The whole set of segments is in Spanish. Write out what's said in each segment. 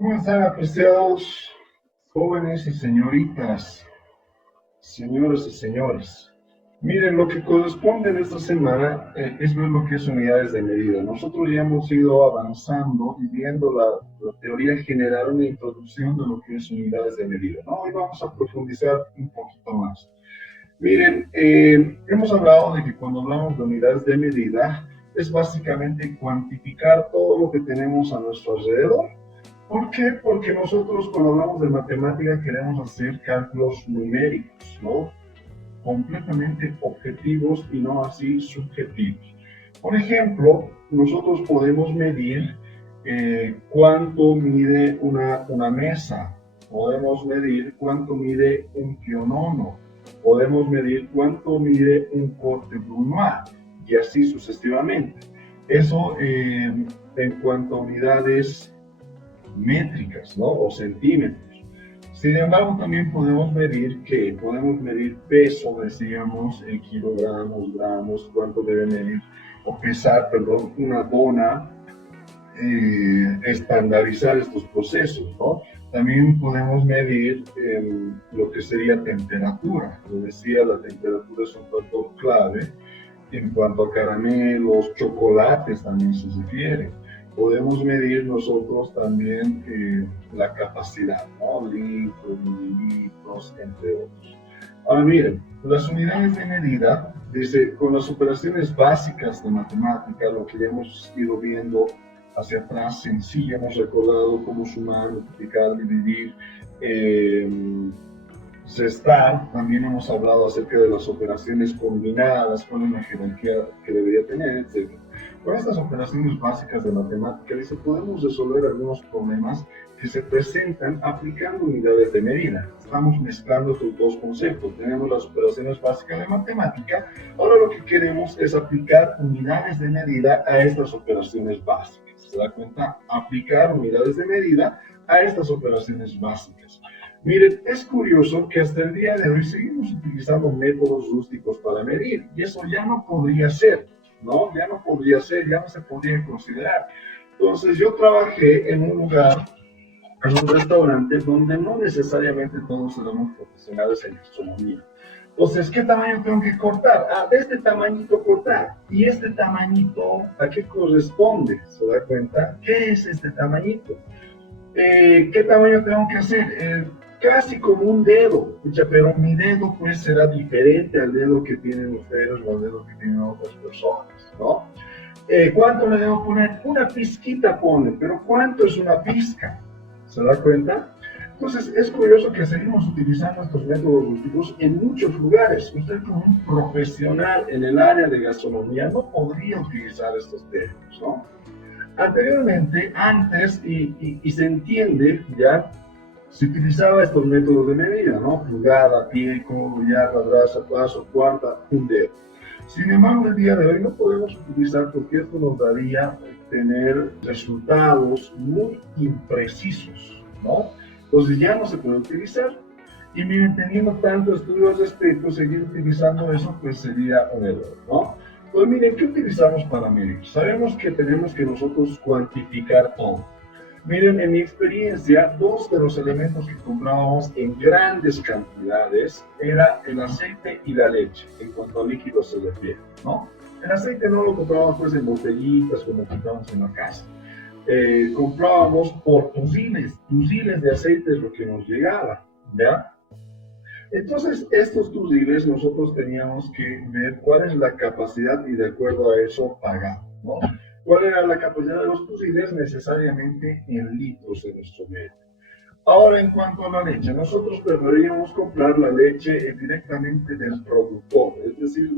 ¿Cómo están, apreciados jóvenes y señoritas, señoras y señores? Miren, lo que corresponde en esta semana es ver lo que es unidades de medida. Nosotros ya hemos ido avanzando y viendo la teoría general, una introducción de lo que es unidades de medida, ¿no? Hoy vamos a profundizar un poquito más. Miren, hemos hablado de que cuando hablamos de unidades de medida, es básicamente cuantificar todo lo que tenemos a nuestro alrededor. ¿Por qué? Porque nosotros cuando hablamos de matemática queremos hacer cálculos numéricos, ¿no? Completamente objetivos y no así subjetivos. Por ejemplo, nosotros podemos medir cuánto mide una mesa, podemos medir cuánto mide un pionono, podemos medir cuánto mide un corte brunoise y así sucesivamente. Eso en cuanto a unidades métricas, ¿no? O centímetros. Sin embargo, también podemos medir que podemos medir peso, decíamos, en kilogramos, gramos, cuánto debe medir o pesar, perdón, una dona, estandarizar estos procesos, ¿no? También podemos medir lo que sería temperatura. Como decía, la temperatura es un factor clave en cuanto a caramelos, chocolates también se refiere. Podemos medir nosotros también la capacidad, ¿no? Litros, mililitros, entre otros. Ahora miren, las unidades de medida, dice, con las operaciones básicas de matemática, lo que ya hemos ido viendo hacia atrás, sencillo, hemos recordado cómo sumar, multiplicar, dividir, eh, restar, también hemos hablado acerca de las operaciones combinadas, cuál es la jerarquía que debería tener, etc. Con estas operaciones básicas de matemática, dice, podemos resolver algunos problemas que se presentan aplicando unidades de medida. Estamos mezclando estos dos conceptos. Tenemos las operaciones básicas de matemática, ahora lo que queremos es aplicar unidades de medida a estas operaciones básicas. ¿Se da cuenta? Aplicar unidades de medida a estas operaciones básicas. Miren, es curioso que hasta el día de hoy seguimos utilizando métodos rústicos para medir, y eso ya no podría ser, ¿no? Ya no podría ser, ya no se podría considerar. Entonces, yo trabajé en un lugar, en un restaurante, donde no necesariamente todos éramos profesionales en gastronomía. Entonces, ¿qué tamaño tengo que cortar? Ah, de este tamañito cortar. ¿Y este tamañito a qué corresponde? ¿Se da cuenta? ¿Qué es este tamañito? ¿Qué tamaño tengo que hacer? Casi como un dedo, pero mi dedo pues será diferente al dedo que tienen ustedes o al dedo que tienen otras personas, ¿no? ¿Cuánto le debo poner? Una pizquita pone, pero ¿cuánto es una pizca? ¿Se da cuenta? Entonces es curioso que seguimos utilizando estos métodos rústicos en muchos lugares. Usted como un profesional en el área de gastronomía no podría utilizar estos términos, ¿no? Anteriormente, antes, y se entiende ya, se utilizaba estos métodos de medida, ¿no? Pulgada, pie, codo, yarda, brazo, paso, cuarta, un dedo. Sin embargo, el día de hoy no podemos utilizar porque esto nos daría tener resultados muy imprecisos, ¿no? Entonces ya no se puede utilizar. Y miren, teniendo tanto estudio al respecto, seguir utilizando eso pues sería un error, ¿no? Pues miren, ¿qué utilizamos para medir? Sabemos que tenemos que nosotros cuantificar todo. Miren, en mi experiencia, dos de los elementos que comprábamos en grandes cantidades era el aceite y la leche, en cuanto a líquidos se refiere, ¿no? El aceite no lo comprábamos pues en botellitas como compramos en la casa. Comprábamos por tusiles de aceite es lo que nos llegaba, ¿ya? Entonces, estos tusiles nosotros teníamos que ver cuál es la capacidad y de acuerdo a eso pagar, ¿no? ¿Cuál era la capacidad de los tusiles? Necesariamente en litros en nuestro medio. Ahora, en cuanto a la leche, nosotros preferiríamos comprar la leche directamente del productor, es decir,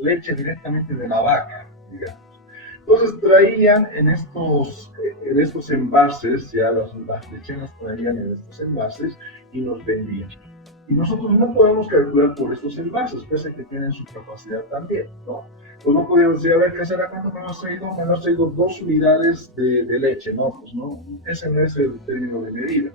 leche directamente de la vaca, digamos. Entonces traían en estos envases, ya las lecheras traían en estos envases y nos vendían. Y nosotros no podemos calcular por estos envases, pese a que tienen su capacidad también, ¿no? Pues no podíamos decir, a ver, ¿qué será? ¿Cuánto me lo has traído? Me lo has traído 2 unidades de leche. No, pues no, ese no es el término de medida.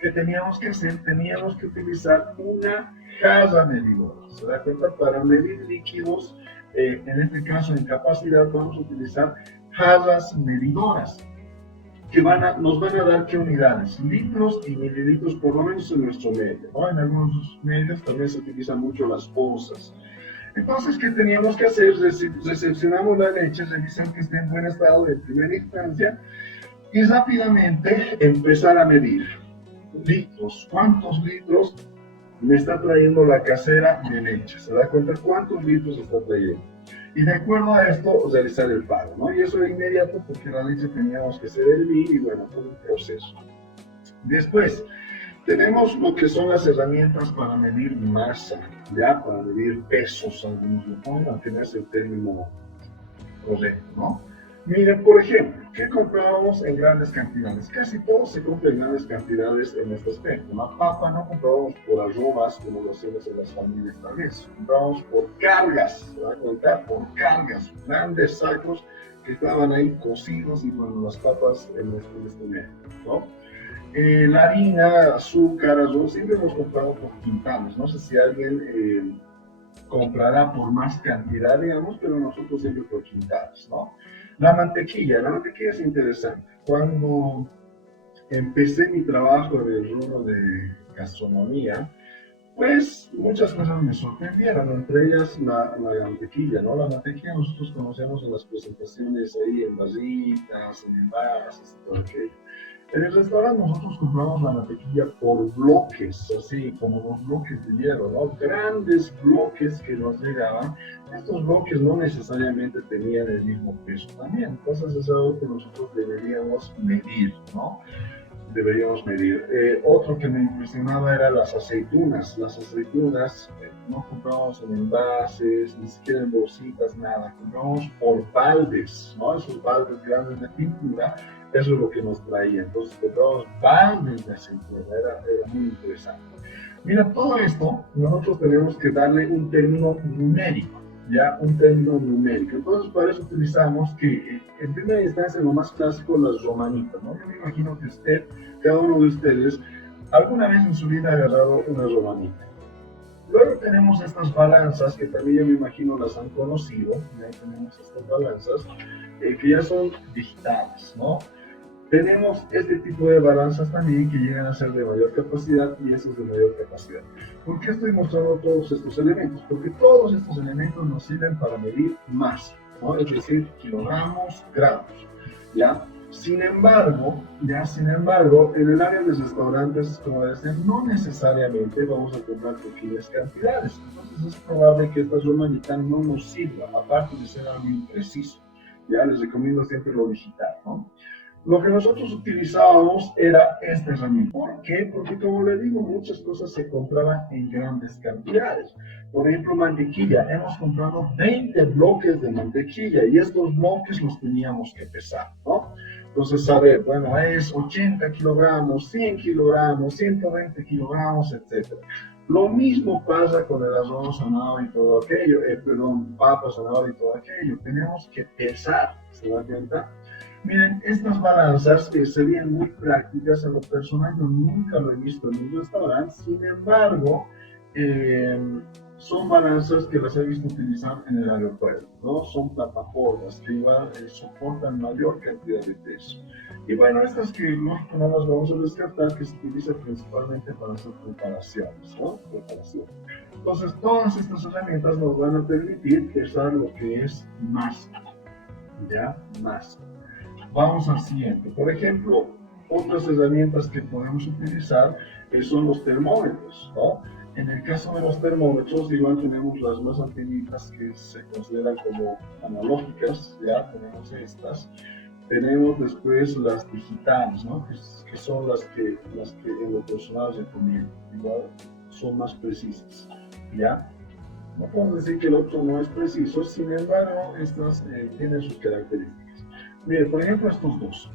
¿Qué teníamos que hacer? Teníamos que utilizar una jarra medidora. ¿Se da cuenta? Para medir líquidos, en este caso en capacidad, vamos a utilizar jarras medidoras. que nos van a dar qué unidades, litros y mililitros, por lo menos en nuestro medio, ¿no? En algunos medios también se utilizan mucho las onzas. Entonces, ¿qué teníamos que hacer? Recepcionamos la leche, revisar que esté en buen estado de primera instancia y rápidamente empezar a medir litros. ¿Cuántos litros me está trayendo la casera de leche? ¿Se da cuenta cuántos litros está trayendo? Y de acuerdo a esto, realizar el pago, ¿no? Y eso de inmediato porque la leche teníamos que hacer el bill y bueno, todo un proceso. Después, tenemos lo que son las herramientas para medir masa, ya, para medir pesos, algunos lo ponen, aunque no es el término correcto, ¿no? Miren, por ejemplo, ¿qué comprábamos en grandes cantidades? Casi todo se compra en grandes cantidades en este aspecto. La papa no comprábamos por arrobas como lo hacemos en las familias tal vez. Comprábamos por cargas, se va a contar, por cargas, grandes sacos que estaban ahí cocidos y con las papas en este medio, ¿no? La harina, azúcar, arroz, siempre hemos comprado por quintales. No sé si alguien comprará por más cantidad, digamos, pero nosotros siempre por quintales, ¿no? La mantequilla es interesante. Cuando empecé mi trabajo en el rubro de gastronomía, pues muchas cosas me sorprendieron, entre ellas la mantequilla, ¿no? La mantequilla nosotros conocemos en las presentaciones ahí en barritas, en envases y todo aquello. En el restaurante nosotros compramos la mantequilla por bloques, así como los bloques de hielo, ¿no? Grandes bloques que nos llegaban. Estos bloques no necesariamente tenían el mismo peso también, entonces es algo que nosotros deberíamos medir, ¿no? Deberíamos medir. Otro que me impresionaba era las aceitunas. Las aceitunas no comprábamos en envases, ni siquiera en bolsitas, nada. Comprábamos por baldes, ¿no? Esos baldes grandes de pintura, eso es lo que nos traía. Entonces comprábamos baldes de aceituna, era muy interesante. Mira, todo esto nosotros tenemos que darle un término numérico. Ya un término numérico. Entonces, para eso utilizamos que, en primera instancia, lo más clásico, las romanitas, ¿no? Yo me imagino que cada uno de ustedes, alguna vez en su vida ha agarrado una romanita. Luego tenemos estas balanzas, que también yo me imagino las han conocido, ya tenemos estas balanzas, que ya son digitales, ¿no? Tenemos este tipo de balanzas también que llegan a ser de mayor capacidad y esos de mayor capacidad. ¿Por qué estoy mostrando todos estos elementos? Porque todos estos elementos nos sirven para medir masa, ¿no? Es decir, kilogramos, gramos, ¿ya? Sin embargo, en el área de los restaurantes, como decía, no necesariamente vamos a comprar pequeñas cantidades. Entonces es probable que esta romanita no nos sirva, aparte de ser algo impreciso. Ya les recomiendo siempre lo digital, ¿no? Lo que nosotros utilizábamos era esta herramienta. ¿Por qué? Porque, como le digo, muchas cosas se compraban en grandes cantidades. Por ejemplo, mantequilla. Hemos comprado 20 bloques de mantequilla y estos bloques los teníamos que pesar, ¿no? Entonces, a ver, bueno, es 80 kilogramos, 100 kilogramos, 120 kilogramos, etc. Lo mismo pasa con el arroz, zanahoria y todo aquello, papa, zanahoria y todo aquello. Tenemos que pesar, ¿se da cuenta? Miren, estas balanzas serían muy prácticas. En lo personal yo nunca lo he visto en un restaurante, sin embargo, son balanzas que las he visto utilizar en el aeropuerto, ¿no? Son plataformas que igual soportan mayor cantidad de peso. Y bueno, estas que lógico no las vamos a descartar, que se utilizan principalmente para hacer preparaciones, ¿no? Entonces, todas estas herramientas nos van a permitir pesar lo que es masa, ¿ya? Masa. Vamos al siguiente. Por ejemplo, otras herramientas que podemos utilizar son los termómetros, ¿no? En el caso de los termómetros, igual tenemos las más antiguitas que se consideran como analógicas, ya tenemos estas. Tenemos después las digitales, ¿no? Que son las que en lo personal recomiendo. Igual son más precisas, ¿ya? No podemos decir que el otro no es preciso, sin embargo, estas tienen sus características. Mire, por ejemplo, estos dos.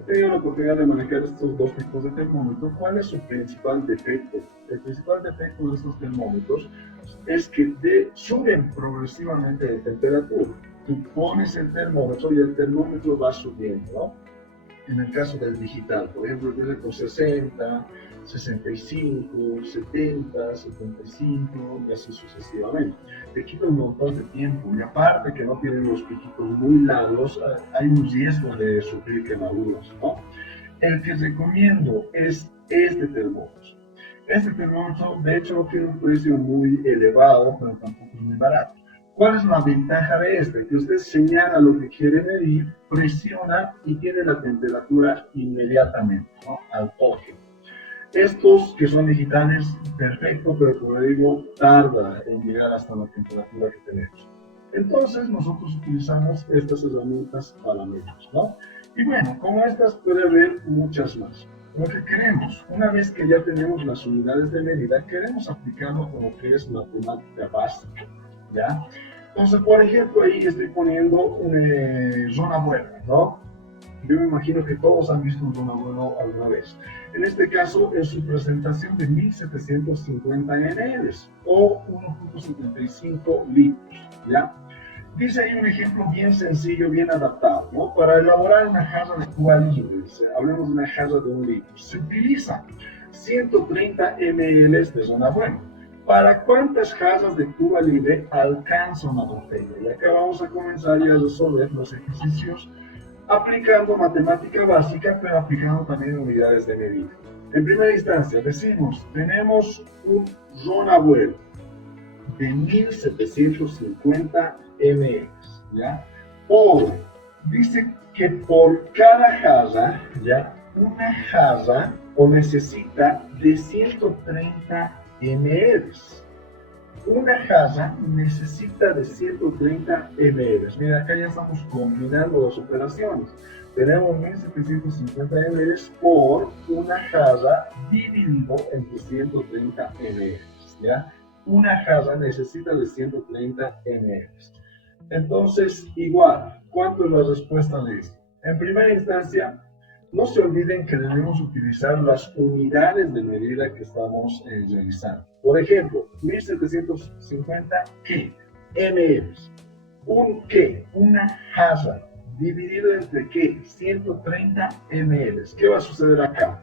He tenido la oportunidad de manejar estos dos tipos de termómetros. ¿Cuál es su principal defecto? El principal defecto de estos termómetros es que suben progresivamente de temperatura. Tú pones el termómetro y el termómetro va subiendo, ¿no? en el caso del digital. Por ejemplo, empieza con 60, 65, 70, 75 y así sucesivamente. Te quita un montón de tiempo y aparte que no tienen los piquitos muy largos, hay un riesgo de sufrir quemaduras, ¿no? El que recomiendo es este termómetro. Este termómetro, de hecho, no tiene un precio muy elevado, pero tampoco es muy barato. ¿Cuál es la ventaja de este? Que usted señala lo que quiere medir, presiona y tiene la temperatura inmediatamente, ¿no? Al toque. Estos que son digitales, perfecto, pero como digo, tarda en llegar hasta la temperatura que tenemos. Entonces nosotros utilizamos estas herramientas para medir, ¿no? Y bueno, como estas puede haber muchas más. Lo que queremos, una vez que ya tenemos las unidades de medida, queremos aplicarlo con lo que es matemática básica, ¿ya? Entonces, por ejemplo, ahí estoy poniendo una zona buena, ¿no? Yo me imagino que todos han visto un zona bueno alguna vez. En este caso, es su presentación de 1750 ml o 1.75 litros, ¿ya? Dice ahí un ejemplo bien sencillo, bien adaptado, ¿no? Para elaborar una jarra de Cuba Libre, hablemos de una jarra de 1 litro, se utiliza 130 ml de zona buena. ¿Para cuántas jarras de Cuba Libre alcanza una botella? Y acá vamos a comenzar ya a resolver los ejercicios aplicando matemática básica, pero aplicando también unidades de medida. En primera instancia, decimos, tenemos un zona buena de 1750 ml, ¿ya? Dice que por cada jarra, ¿ya? Una jarra necesita de 130 ml. Una jarra necesita de 130 ml. Mira, acá ya estamos combinando las operaciones. Tenemos 1750 ml por una jarra dividido entre 130 ml, ¿ya? Una jarra necesita de 130 ml. Entonces, igual, ¿cuánto es la respuesta de esto? En primera instancia, no se olviden que debemos utilizar las unidades de medida que estamos realizando. Por ejemplo, 1750 ¿qué? ml. ¿Un qué? Una jarra dividido entre ¿qué? 130 ml. ¿Qué va a suceder acá?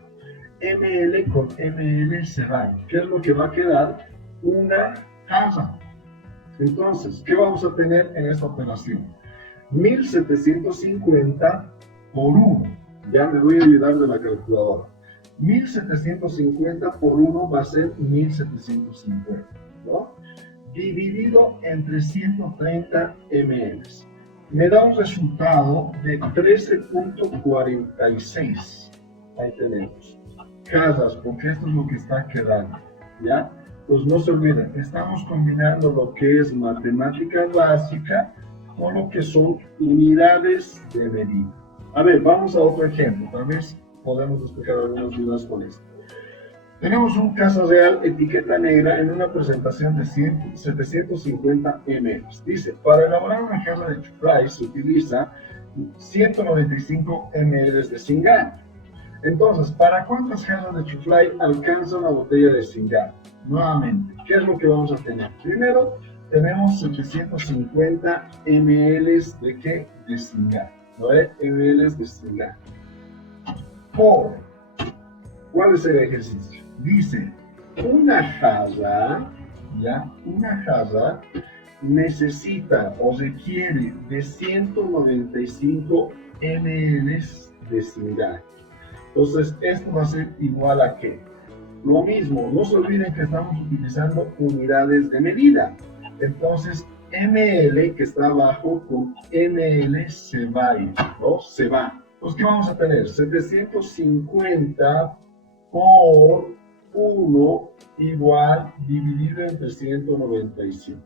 ml con ml se van. ¿Qué es lo que va a quedar? Una jarra. Entonces, ¿qué vamos a tener en esta operación? 1750 por 1. Ya me voy a ayudar de la calculadora. 1750 por 1 va a ser 1750, ¿no? Dividido entre 130 ml. Me da un resultado de 13.46. Ahí tenemos. Jarras, porque esto es lo que está quedando, ¿ya? Pues no se olviden, estamos combinando lo que es matemática básica con lo que son unidades de medida. A ver, vamos a otro ejemplo, tal vez podemos explicar algunas dudas con esto. Tenemos un Casa Real etiqueta negra en una presentación de 750 ml. Dice, para elaborar una jarra de chuflay se utiliza 195 ml de Singá. Entonces, ¿para cuántas jarras de chuflay alcanza una botella de Singá? Nuevamente, ¿qué es lo que vamos a tener? Primero, tenemos 750 ml de ¿qué? De Singá. 9 ml de Singá. Por, ¿cuál es el ejercicio? Dice, una jarra, ¿ya? Una jarra necesita o requiere de 195 ml de Singá. Entonces, esto va a ser igual a ¿qué? Lo mismo, no se olviden que estamos utilizando unidades de medida. Entonces, ml que está abajo con ml se va a ir, ¿no? Se va. Entonces, ¿qué vamos a tener? 750 por 1 igual dividido entre 195.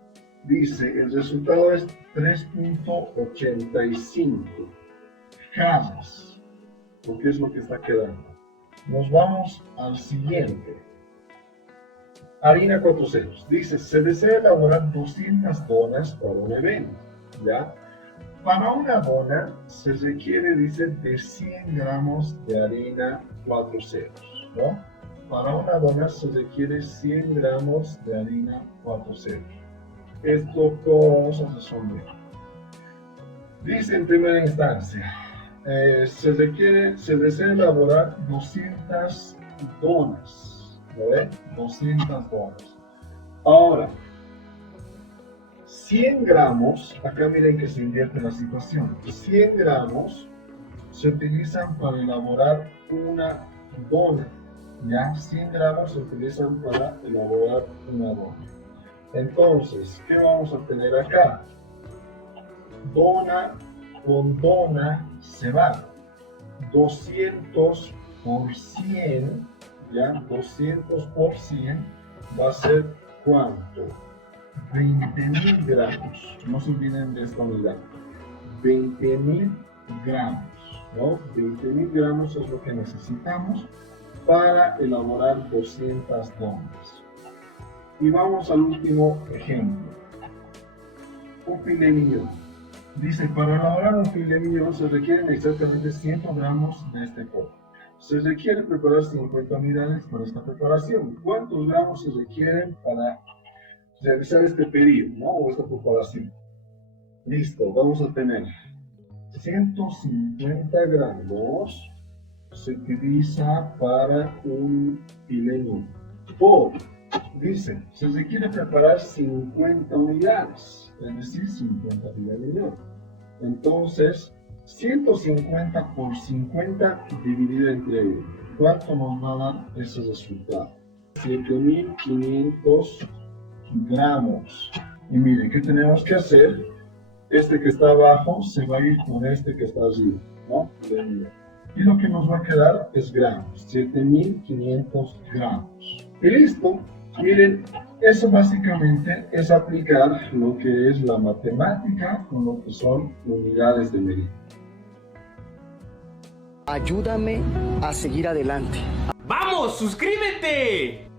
Dice, el resultado es 3.85 jarras, porque es lo que está quedando. Nos vamos al siguiente. Harina 4 ceros. Dice, se desea elaborar 200 donas para un evento, ¿ya? Para una dona se requiere, dice, de 100 gramos de harina 4 ceros, ¿no? Para una dona se requiere 100 gramos de harina 4 ceros. Esto, ¿cómo vamos a resolver? Dice en primera instancia, se desea elaborar 200 donas, ¿lo ven? 200 donas. Ahora, 100 gramos, acá miren que se invierte la situación, 100 gramos se utilizan para elaborar una dona, ¿ya? 100 gramos se utilizan para elaborar una dona. Entonces, ¿qué vamos a tener acá? Dona con dona se va. 200 por 100, ¿ya? 200 por 100 va a ser ¿cuánto? 20.000 gramos. No se olviden de esta unidad. 20.000 gramos, ¿no? 20.000 gramos es lo que necesitamos para elaborar 200 donas. Y vamos al último ejemplo. Un filet mignon. Dice, para elaborar un filet mignon se requieren exactamente 100 gramos de este corte. Se requiere preparar 50 unidades para esta preparación. ¿Cuántos gramos se requieren para realizar este pedido, ¿no? O esta preparación? Listo, vamos a tener 150 gramos se utiliza para un filet mignon. Dice, se requiere preparar 50 unidades, es decir, 50 filet mignon. Entonces, 150 por 50 dividido entre 1. ¿Cuánto nos va a dar ese resultado? 7.500 gramos. Y miren, ¿qué tenemos que hacer? Este que está abajo se va a ir con este que está arriba, ¿no? Y lo que nos va a quedar es gramos, 7.500 gramos. Y listo. Miren, eso básicamente es aplicar lo que es la matemática con lo que son unidades de medida. Ayúdame a seguir adelante. ¡Vamos, suscríbete!